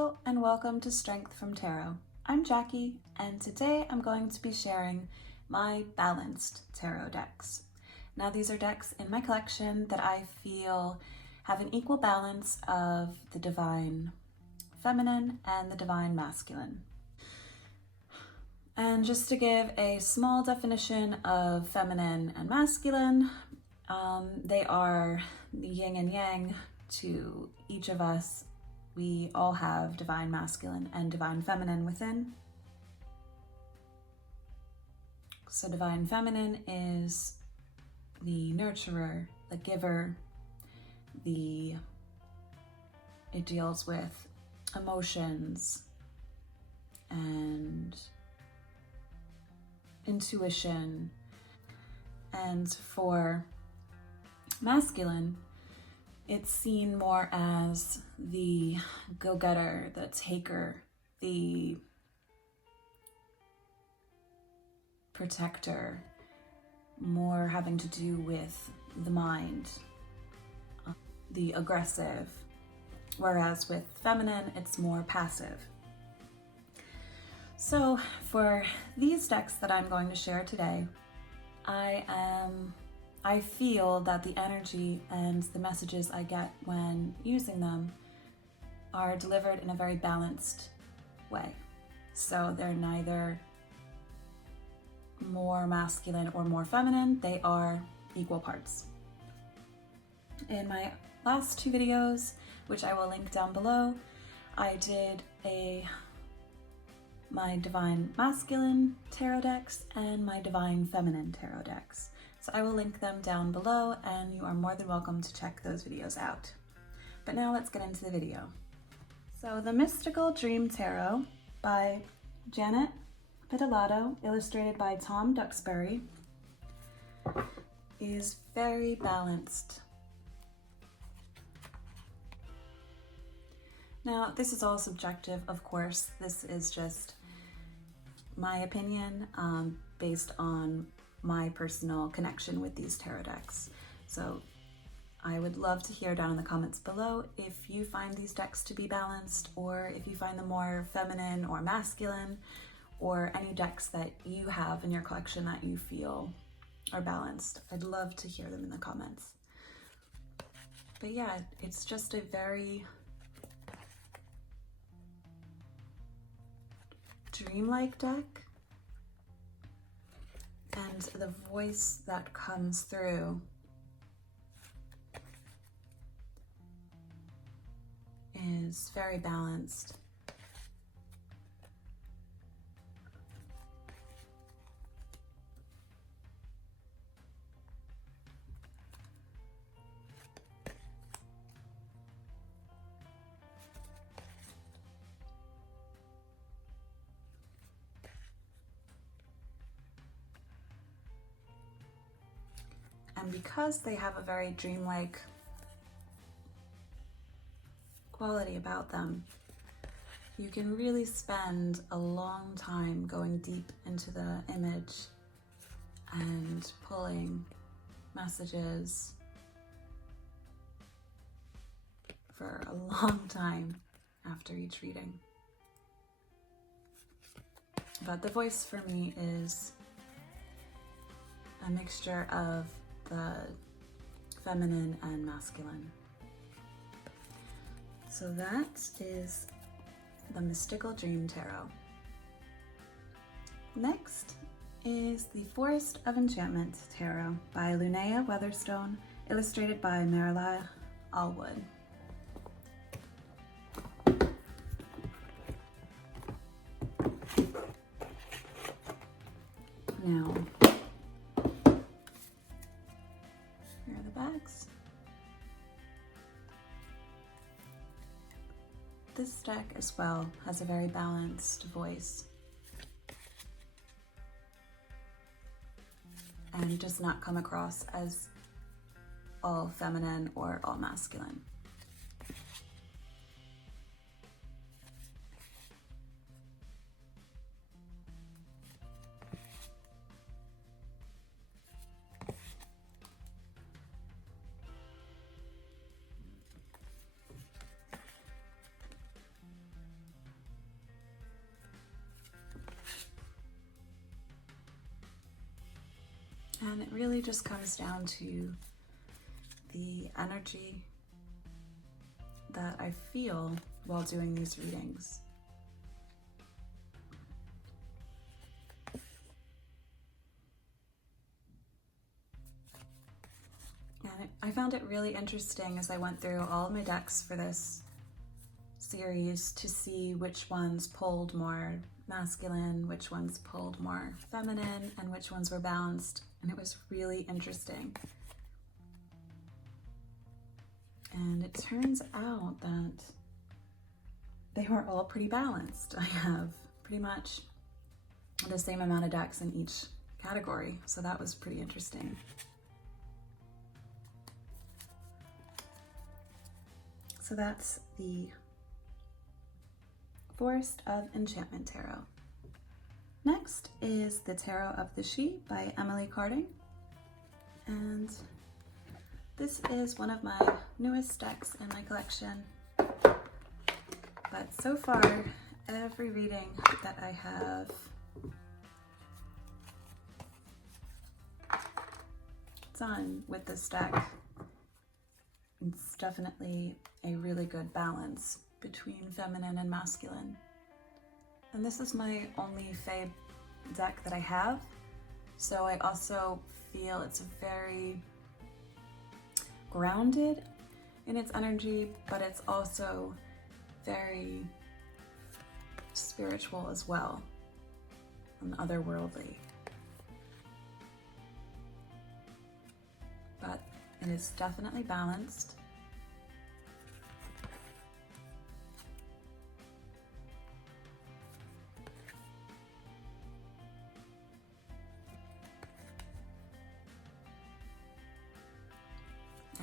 Hello and welcome to Strength from Tarot. I'm Jackie and today I'm going to be sharing my balanced tarot decks. Now these are decks in my collection that I feel have an equal balance of the divine feminine and the divine masculine. And just to give a small definition of feminine and masculine, they are the yin and yang to each of us. We all have divine masculine and divine feminine within. So divine feminine is the nurturer, the giver, it deals with emotions and intuition. And for masculine, it's seen more as the go-getter, the taker, the protector, more having to do with the mind, the aggressive, whereas with feminine, it's more passive. So for these decks that I'm going to share today, I feel that the energy and the messages I get when using them are delivered in a very balanced way. So they're neither more masculine or more feminine, they are equal parts. In my last two videos, which I will link down below, I did my divine masculine tarot decks and my divine feminine tarot decks. So I will link them down below and you are more than welcome to check those videos out. But now let's get into the video. So the Mystical Dream Tarot by Janet Pidolato, illustrated by Tom Duxbury, is very balanced. Now, this is all subjective, of course. This is just my opinion based on my personal connection with these tarot decks. So I would love to hear down in the comments below if you find these decks to be balanced, or if you find them more feminine or masculine, or any decks that you have in your collection that you feel are balanced. I'd love to hear them in the comments. But yeah, it's just a very dreamlike deck. And the voice that comes through is very balanced. And because they have a very dreamlike quality about them, you can really spend a long time going deep into the image and pulling messages for a long time after each reading. But the voice for me is a mixture of the feminine and masculine. So that is the Mystical Dream Tarot. Next is the Forest of Enchantment Tarot by Linnea Weatherstone, illustrated by Marilla Allwood. Now, here are the backs. This deck as well has a very balanced voice and does not come across as all feminine or all masculine. And it really just comes down to the energy that I feel while doing these readings. And I found it really interesting as I went through all of my decks for this series to see which ones pulled more masculine, which ones pulled more feminine, and which ones were balanced. And it was really interesting. And it turns out that they were all pretty balanced. I have pretty much the same amount of decks in each category, so that was pretty interesting. So that's the Forest of Enchantment Tarot. Next is the Tarot of the She by Emily Carding. And this is one of my newest decks in my collection. But so far, every reading that I have done with this deck, it's definitely a really good balance between feminine and masculine. And this is my only Fae deck that I have, so I also feel it's very grounded in its energy, but it's also very spiritual as well and otherworldly. But it is definitely balanced.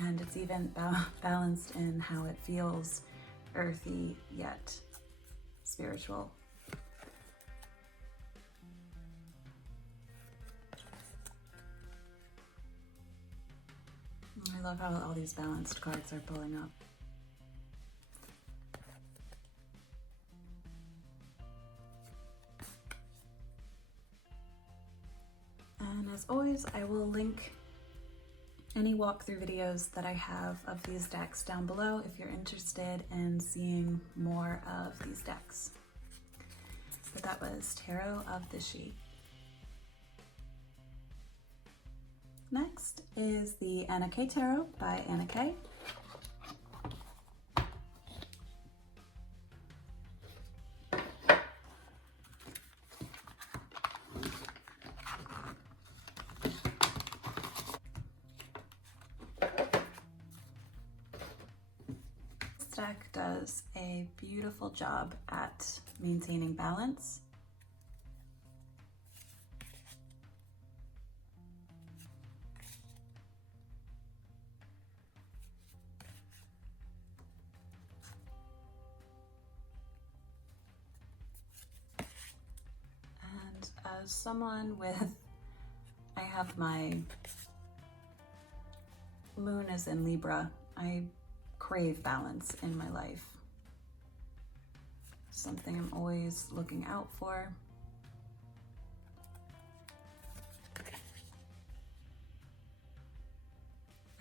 And it's even balanced in how it feels earthy yet spiritual. I love how all these balanced cards are pulling up. And as always, I will link any walkthrough videos that I have of these decks down below if you're interested in seeing more of these decks. But that was Tarot of the She. Next is the Anna K Tarot by Anna K. This deck does a beautiful job at maintaining balance. As someone I have my moon is in Libra, I crave balance in my life. Something I'm always looking out for.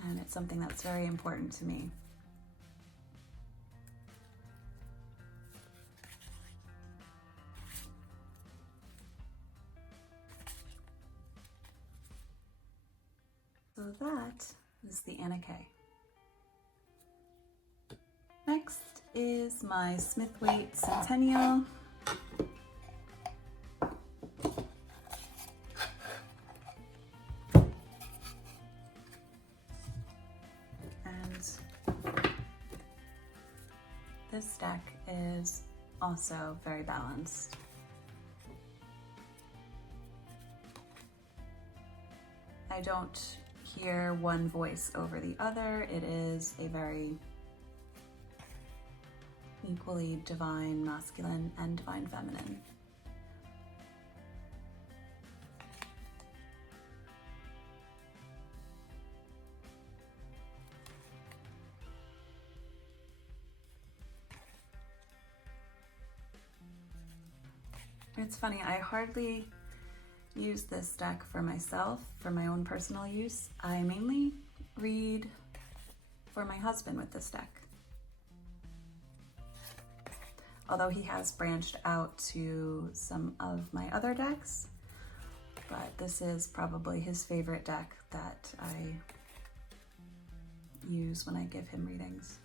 And it's something that's very important to me. So that is the Anna K. Next is my Smith-Waite Centennial. And this deck is also very balanced. I don't hear one voice over the other. It is a very equally divine masculine and divine feminine. It's funny, I hardly use this deck for myself, for my own personal use. I mainly read for my husband with this deck. Although he has branched out to some of my other decks, but this is probably his favorite deck that I use when I give him readings.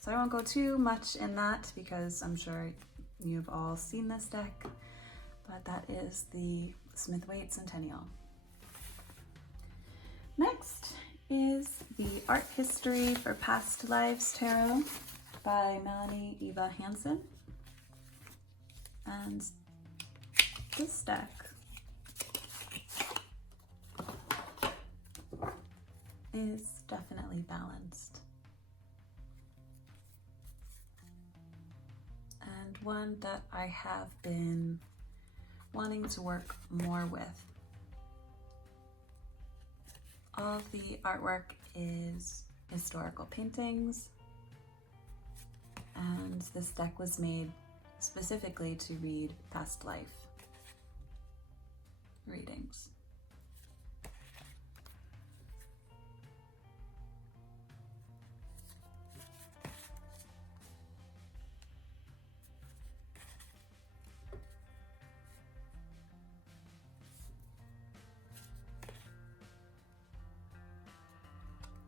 So I won't go too much in that because I'm sure you've all seen this deck, but that is the Smith-Waite Centennial. Next is the Art History for Past Lives Tarot by Melanie Eva Hansen. And this deck is definitely balanced. And one that I have been wanting to work more with. All of the artwork is historical paintings, and this deck was made specifically to read past life readings.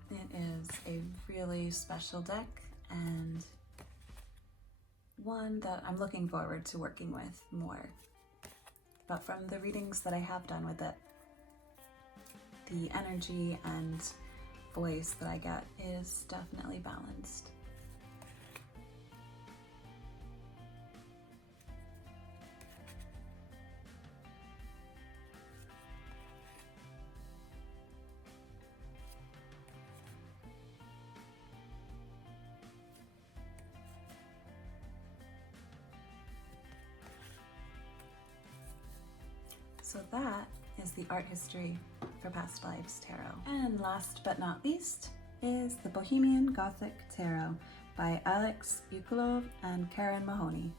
It is a really special deck and one that I'm looking forward to working with more. But from the readings that I have done with it, the energy and voice that I get is definitely balanced. So that is the Art History for Past Lives Tarot. And last but not least is the Bohemian Gothic Tarot by Alex Ukulov and Karen Mahoney.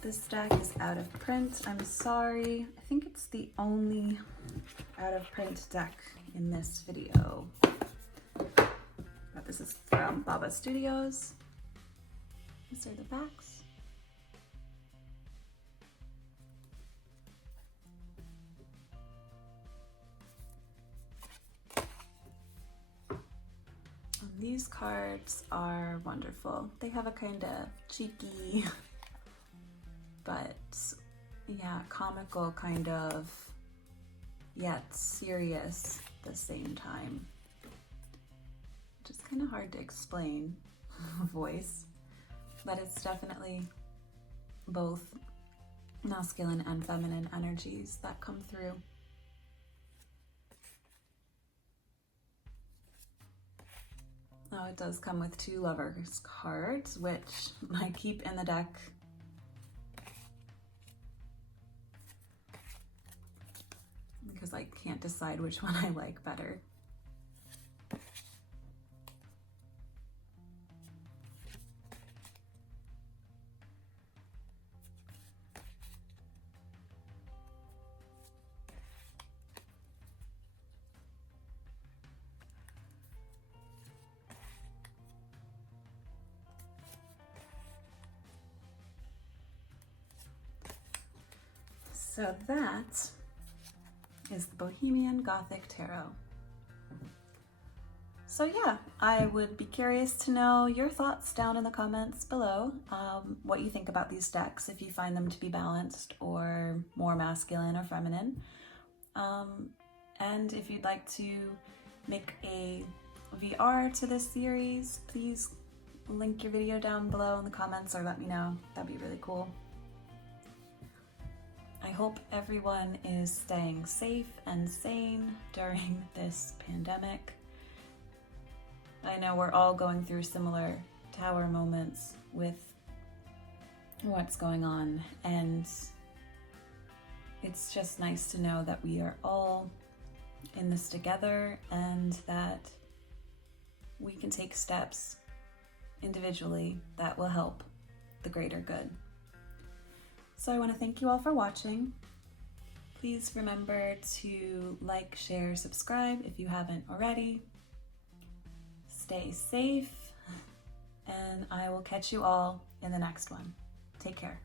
This deck is out of print. I'm sorry. I think it's the only out of print deck in this video. But this is from Baba Studios. These are the backs. These cards are wonderful. They have a kind of cheeky, but yeah, comical kind of, yet serious at the same time. Which is kind of hard to explain, voice, but it's definitely both masculine and feminine energies that come through. Now it does come with 2 Lovers cards, which I keep in the deck because I can't decide which one I like better. So that is the Bohemian Gothic Tarot. So yeah, I would be curious to know your thoughts down in the comments below, what you think about these decks, if you find them to be balanced or more masculine or feminine. And if you'd like to make a VR to this series, please link your video down below in the comments or let me know. That'd be really cool. I hope everyone is staying safe and sane during this pandemic. I know we're all going through similar tower moments with what's going on, and it's just nice to know that we are all in this together and that we can take steps individually that will help the greater good. So I want to thank you all for watching. Please remember to like, share, subscribe if you haven't already. Stay safe, and I will catch you all in the next one. Take care.